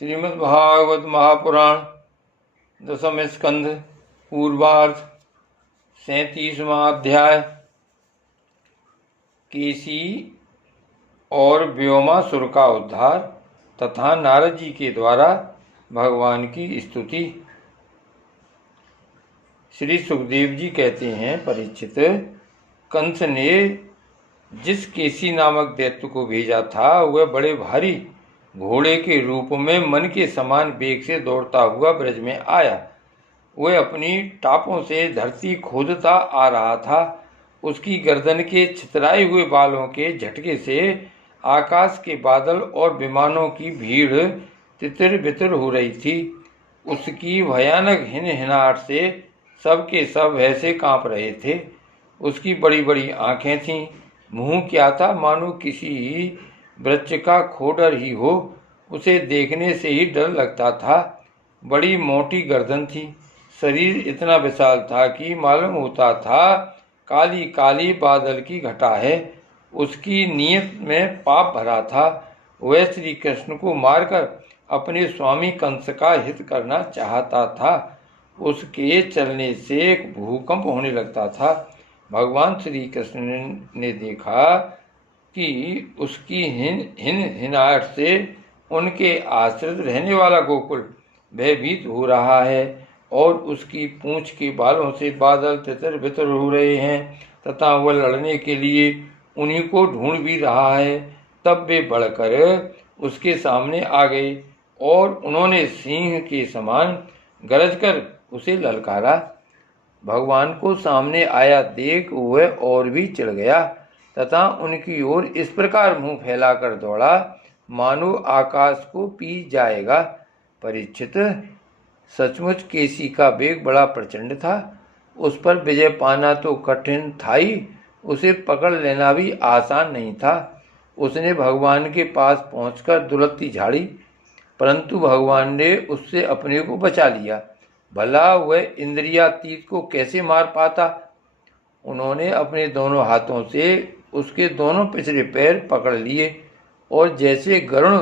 श्रीमद्भागवत महापुराण दसम स्कंध पूर्वार्ध 37वां अध्याय। केसी और व्योमासुर का उद्धार तथा नारद जी के द्वारा भगवान की स्तुति। श्री सुखदेव जी कहते हैं, परीक्षित, कंस ने जिस केसी नामक दैत्य को भेजा था वह बड़े भारी घोड़े के रूप में मन के समान वेग से दौड़ता हुआ ब्रज में आया। वह अपनी टापों से धरती खोदता आ रहा था। उसकी गर्दन के छितराए हुए बालों के झटके से आकाश के बादल और विमानों की भीड़ तितर बितर हो रही थी। उसकी भयानक हिनहिनाहट से सबके सब ऐसे कांप रहे थे। उसकी बड़ी बड़ी आंखें थीं। मुंह क्या था, मानो किसी वृक्ष का खोडर ही हो। उसे देखने से ही डर लगता था। बड़ी मोटी गर्दन थी। शरीर इतना विशाल था कि मालूम होता था काली काली बादल की घटा है। उसकी नीयत में पाप भरा था। वह श्री कृष्ण को मारकर अपने स्वामी कंस का हित करना चाहता था। उसके चलने से एक भूकंप होने लगता था। भगवान श्री कृष्ण ने देखा कि उसकी हिनहिनाहट से उनके आश्रित रहने वाला गोकुल भयभीत हो रहा है और उसकी पूंछ के बालों से बादल तितर बितर हो रहे हैं तथा वह लड़ने के लिए उन्हीं को ढूंढ भी रहा है। तब वे बढ़कर उसके सामने आ गए और उन्होंने सिंह के समान गरजकर उसे ललकारा। भगवान को सामने आया देख वह और भी चिढ़ गया तथा उनकी ओर इस प्रकार मुंह फैलाकर दौड़ा मानो आकाश को पी जाएगा। परीक्षित, सचमुच केसी का वेग बड़ा प्रचंड था। उस पर विजय पाना तो कठिन था ही, उसे पकड़ लेना भी आसान नहीं था। उसने भगवान के पास पहुंचकर दुलत्ती झाड़ी, परंतु भगवान ने उससे अपने को बचा लिया। भला वह इंद्रियातीत को कैसे मार पाता। उन्होंने अपने दोनों हाथों से उसके दोनों पिछले पैर पकड़ लिए और जैसे गरुड़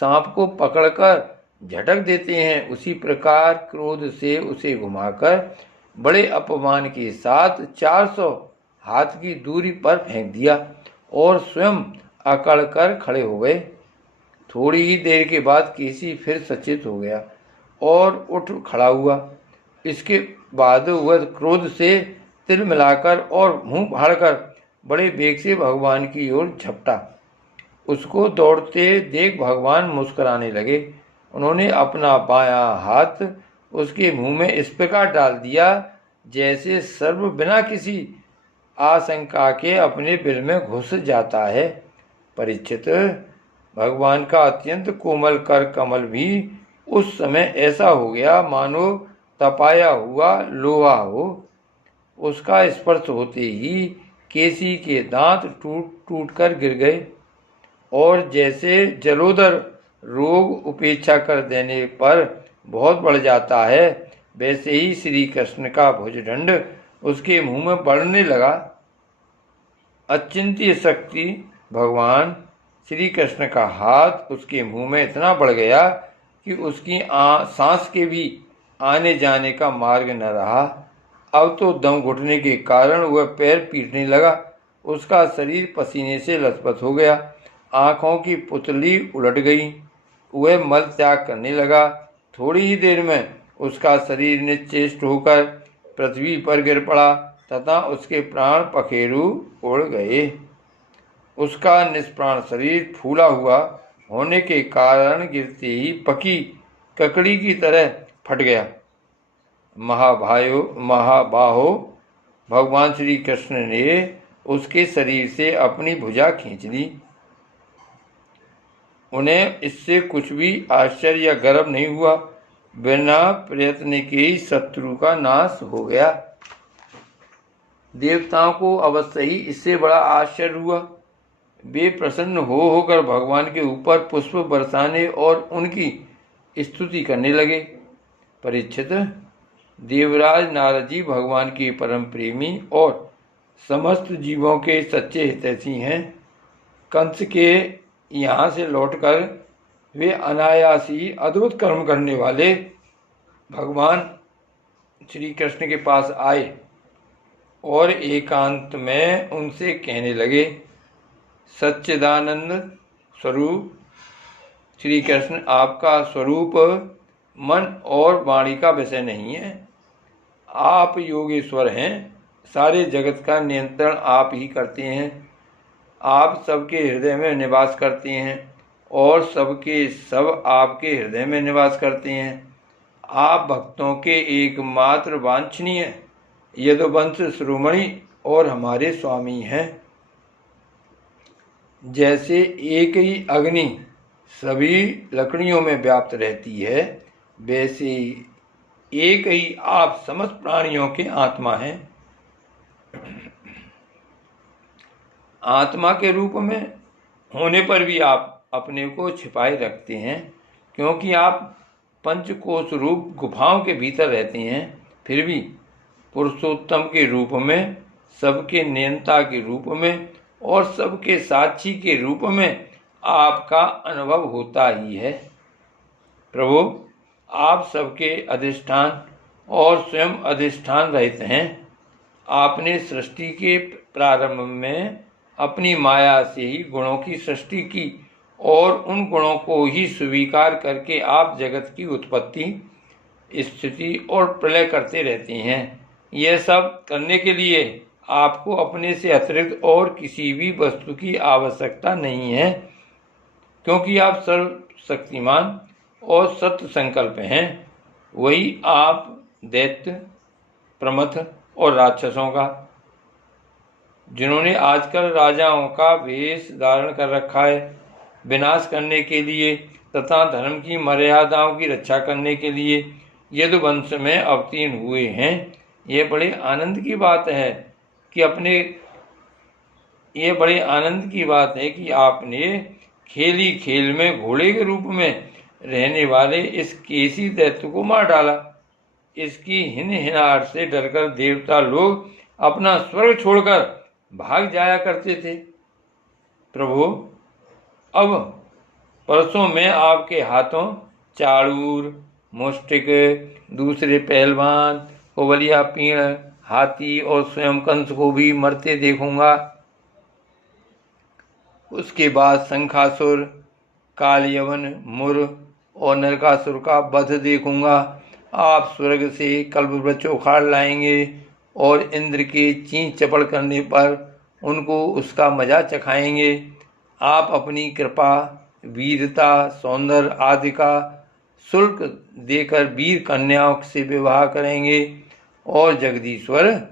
सांप को पकड़कर झटक देते हैं उसी प्रकार क्रोध से उसे घुमाकर बड़े अपमान के साथ 400 हाथ की दूरी पर फेंक दिया और स्वयं अकड़ कर खड़े हो गए। थोड़ी ही देर के बाद केसी फिर सचेत हो गया और उठ खड़ा हुआ। इसके बाद वह क्रोध से तिल मिलाकर और मुंह फाड़कर बड़े वेग से भगवान की ओर झपटा। उसको दौड़ते देख भगवान मुस्कुराने लगे। उन्होंने अपना बायां हाथ उसके मुंह में इस प्रकार डाल दिया जैसे सर्प बिना किसी आशंका के अपने बिल में घुस जाता है। परीक्षित, भगवान का अत्यंत कोमल कर कमल भी उस समय ऐसा हो गया मानो तपाया हुआ लोहा हो। उसका स्पर्श होते ही केसी के दांत टूट टूट कर गिर गए और जैसे जलोदर रोग उपेक्षा कर देने पर बहुत बढ़ जाता है, वैसे ही श्री कृष्ण का भुजदंड उसके मुंह में बढ़ने लगा। अचिंत्य शक्ति भगवान श्री कृष्ण का हाथ उसके मुंह में इतना बढ़ गया कि उसकी सांस के भी आने जाने का मार्ग न रहा। अब तो दम घुटने के कारण वह पैर पीटने लगा। उसका शरीर पसीने से लथपथ हो गया। आंखों की पुतली उलट गई। वह मल त्याग करने लगा। थोड़ी ही देर में उसका शरीर निश्चेष्ट होकर पृथ्वी पर गिर पड़ा तथा उसके प्राण पखेरु उड़ गए। उसका निष्प्राण शरीर फूला हुआ होने के कारण गिरते ही पकी ककड़ी की तरह फट गया। महाबाहो, भगवान श्री कृष्ण ने उसके शरीर से अपनी भुजा खींच ली। उन्हें इससे कुछ भी आश्चर्य या गर्व नहीं हुआ। बिना प्रयत्न के ही शत्रु का नाश हो गया। देवताओं को अवश्य ही इससे बड़ा आश्चर्य हुआ। वे प्रसन्न होकर भगवान के ऊपर पुष्प बरसाने और उनकी स्तुति करने लगे। परीक्षित, देवराज नारद जी भगवान के परम प्रेमी और समस्त जीवों के सच्चे हितैषी हैं। कंस के यहाँ से लौटकर वे अनायास ही अद्भुत कर्म करने वाले भगवान श्री कृष्ण के पास आए और एकांत में उनसे कहने लगे, सच्चिदानंद स्वरूप श्री कृष्ण, आपका स्वरूप मन और वाणी का विषय नहीं है। आप योगेश्वर हैं, सारे जगत का नियंत्रण आप ही करते हैं। आप सबके हृदय में निवास करते हैं और सबके सब आपके हृदय में निवास करते हैं। आप भक्तों के एकमात्र वांछनीय यदुवंश शिरोमणि और हमारे स्वामी हैं। जैसे एक ही अग्नि सभी लकड़ियों में व्याप्त रहती है, वैसे एक ही आप समस्त प्राणियों के आत्मा हैं। आत्मा के रूप में होने पर भी आप अपने को छिपाए रखते हैं, क्योंकि आप पंचकोश रूप गुफाओं के भीतर रहते हैं। फिर भी पुरुषोत्तम के रूप में, सबके नियंता के रूप में और सबके साक्षी के रूप में आपका अनुभव होता ही है। प्रभु, आप सबके अधिष्ठान और स्वयं अधिष्ठान रहित हैं। आपने सृष्टि के प्रारंभ में अपनी माया से ही गुणों की सृष्टि की और उन गुणों को ही स्वीकार करके आप जगत की उत्पत्ति, स्थिति और प्रलय करते रहते हैं। यह सब करने के लिए आपको अपने से अतिरिक्त और किसी भी वस्तु की आवश्यकता नहीं है, क्योंकि आप सर्वशक्तिमान और सत्य संकल्प हैं। वही आप दैत्य, प्रमथ और राक्षसों का, जिन्होंने आजकल राजाओं का वेश धारण कर रखा है, विनाश करने के लिए तथा धर्म की मर्यादाओं की रक्षा करने के लिए यदुवंश में अवतीर्ण हुए हैं। यह बड़े आनंद की बात है कि आपने खेली खेल में घोड़े के रूप में रहने वाले इस केसी दैत्य को मार डाला। इसकी हिनहिनाहट से डरकर देवता लोग अपना स्वर्ग छोड़कर भाग जाया करते थे। प्रभु, अब परसों में आपके हाथों चाड़ूर, मुष्टिक, दूसरे पहलवान, कोवलिया पीण, हाथी और स्वयं कंस को भी मरते देखूंगा। उसके बाद शंखासुर, कालयवन, मुर और नरकासुर का वध देखूंगा। आप स्वर्ग से कल्पवृक्ष उखाड़ लाएंगे और इंद्र के चीं चपड़ करने पर उनको उसका मजा चखाएंगे। आप अपनी कृपा, वीरता, सौंदर्य आदि का शुल्क देकर वीर कन्याओं से विवाह करेंगे। और जगदीश्वर,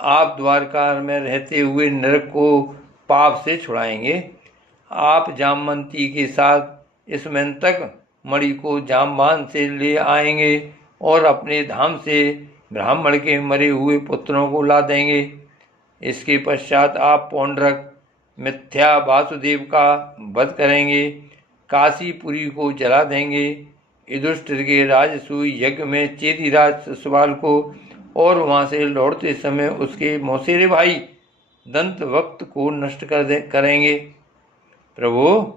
आप द्वारका में रहते हुए नरक को पाप से छुड़ाएंगे। आप जामवंती के साथ स्मंतक मणि को जामबान से ले आएंगे और अपने धाम से ब्राह्मण के मरे हुए पुत्रों को ला देंगे। इसके पश्चात आप पौंड्रक, मिथ्या वासुदेव का वध करेंगे, काशीपुरी को जला देंगे, युधिष्ठिर के राजसूय यज्ञ में चेदीराज ससुराल को और वहां से लौटते समय उसके मौसेरे भाई दंतवक्त को नष्ट करेंगे। प्रभु,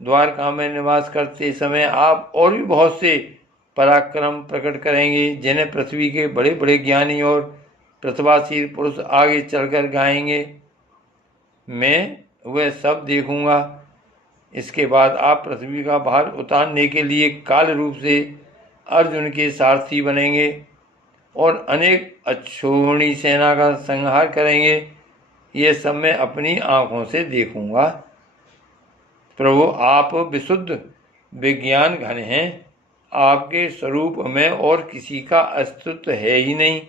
द्वारका में निवास करते समय आप और भी बहुत से पराक्रम प्रकट करेंगे, जिन्हें पृथ्वी के बड़े बड़े ज्ञानी और प्रतिभाशील पुरुष आगे चलकर गाएंगे। मैं वह सब देखूंगा। इसके बाद आप पृथ्वी का भार उतारने के लिए काल रूप से अर्जुन के सारथी बनेंगे और अनेक अक्षोहिणी सेना का संहार करेंगे। ये सब मैं अपनी आंखों से देखूंगा। प्रभु, आप विशुद्ध विज्ञान घन हैं। आपके स्वरूप में और किसी का अस्तित्व है ही नहीं।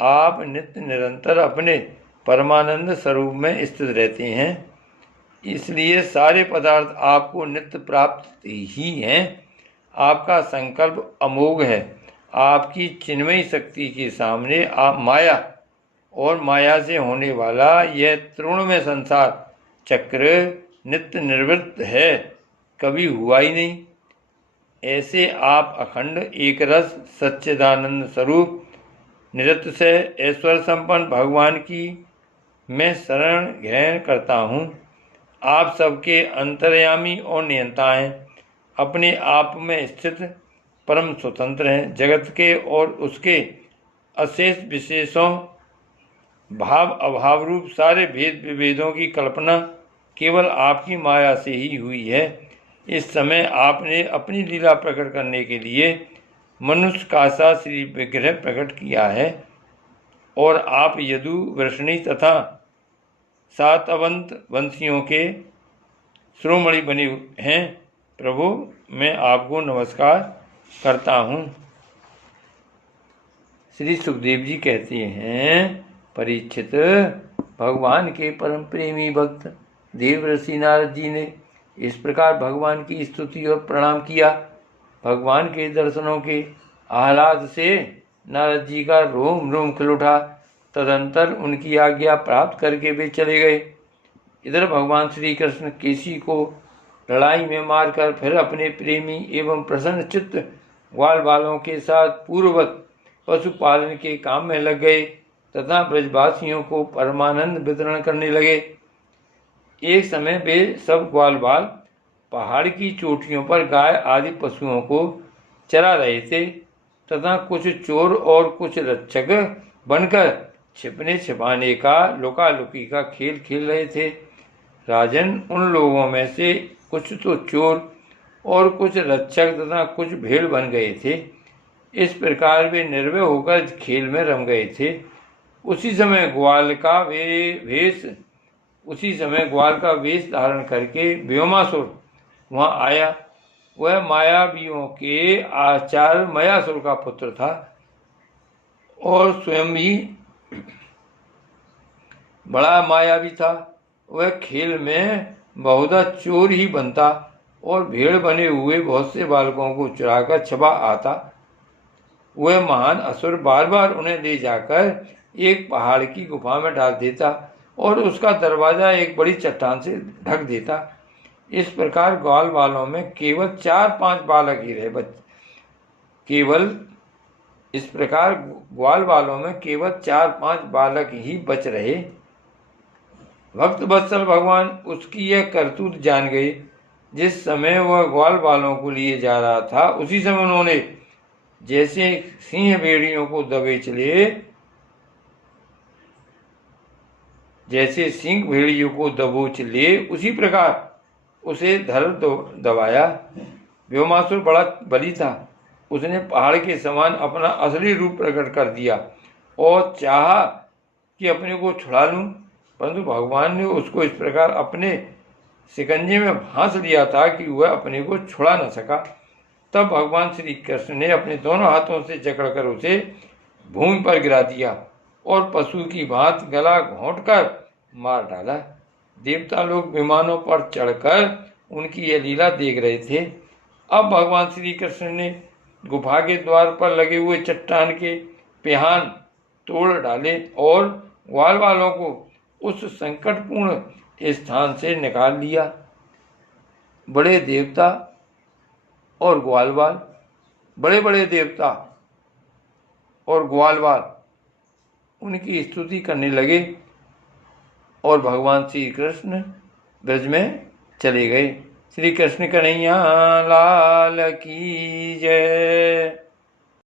आप नित्य निरंतर अपने परमानंद स्वरूप में स्थित रहते हैं, इसलिए सारे पदार्थ आपको नित्य प्राप्त ही हैं। आपका संकल्प अमोघ है। आपकी चिन्मयी शक्ति के सामने आप माया और माया से होने वाला यह तृणमय संसार चक्र नित्य निर्वृत्त है, कभी हुआ ही नहीं। ऐसे आप अखंड एक रस सच्चिदानंद स्वरूप निरतिशय ऐश्वर्य संपन्न भगवान की मैं शरण ग्रहण करता हूँ। आप सबके अंतर्यामी और नियंता हैं। अपने आप में स्थित परम स्वतंत्र हैं। जगत के और उसके अशेष विशेषों भाव अभाव रूप सारे भेद विभेदों की कल्पना केवल आपकी माया से ही हुई है। इस समय आपने अपनी लीला प्रकट करने के लिए मनुष्य का सा श्री विग्रह प्रकट किया है और आप यदु वृषणी तथा सातवंत वंशियों के शिरोमणि बने हैं। प्रभु, मैं आपको नमस्कार करता हूँ। श्री सुखदेव जी कहते हैं, परीक्षित, भगवान के परम प्रेमी भक्त देवर्षि नारद जी ने इस प्रकार भगवान की स्तुति और प्रणाम किया। भगवान के दर्शनों के आह्लाद से नारद जी का रोम रोम खिल उठा। तदंतर उनकी आज्ञा प्राप्त करके वे चले गए। इधर भगवान श्री कृष्ण केसी को लड़ाई में मारकर फिर अपने प्रेमी एवं प्रसन्न चित्त ग्वाल बालों के साथ पूर्ववत पशुपालन के काम में लग गए तथा ब्रजवासियों को परमानंद वितरण करने लगे। एक समय वे सब ग्वाल बाल पहाड़ की चोटियों पर गाय आदि पशुओं को चरा रहे थे तथा कुछ चोर और कुछ रक्षक बनकर छिपने छिपाने का लुका लुकी का खेल खेल रहे थे। राजन, उन लोगों में से कुछ तो चोर और कुछ रक्षक तथा कुछ भेड़ बन गए थे। इस प्रकार वे निर्भय होकर खेल में रम गए थे। उसी समय ग्वाल का वेश धारण करके व्योमासुर वहां आया। वह मायावियों के आचार्य मयासुर का पुत्र था और स्वयं भी बड़ा मायावी था। वह खेल में बहुधा चोर ही बनता और भेड़ बने हुए बहुत से बालकों को चुराकर छपा आता। वह महान असुर बार बार उन्हें ले जाकर एक पहाड़ की गुफा में डाल देता और उसका दरवाजा एक बड़ी चट्टान से ढक देता। इस प्रकार ग्वाल बालों में केवल 4-5 बालक ही रहे। ग्वाल बालों में केवल 4-5 बालक ही बच रहे। भक्त वत्सल भगवान उसकी यह करतूत जान गए। जिस समय वह ग्वाल बालों को लिए जा रहा था, उसी समय उन्होंने जैसे सिंह भेड़ियों को दबोच ले उसी प्रकार उसे धर दबाया। व्योमासुर बड़ा बली था। उसने पहाड़ के समान अपना असली रूप प्रकट कर दिया और चाहा कि अपने को छुड़ा लूं, परंतु भगवान ने उसको इस प्रकार अपने शिकंजे में फांस लिया था कि वह अपने को छुड़ा न सका। तब भगवान श्री कृष्ण ने अपने दोनों हाथों से जकड़कर उसे भूमि पर गिरा दिया और पशु की भांति गला घोंटकर मार डाला। देवता लोग विमानों पर चढ़कर उनकी यह लीला देख रहे थे। अब भगवान श्री कृष्ण ने गुफा के द्वार पर लगे हुए चट्टान के पिहान तोड़ डाले और ग्वाल बालों को उस संकटपूर्ण स्थान से निकाल लिया। बड़े देवता और ग्वालवाल उनकी स्तुति करने लगे और भगवान श्री कृष्ण ब्रज में चले गए। श्री कृष्ण कन्हैया लाल की जय।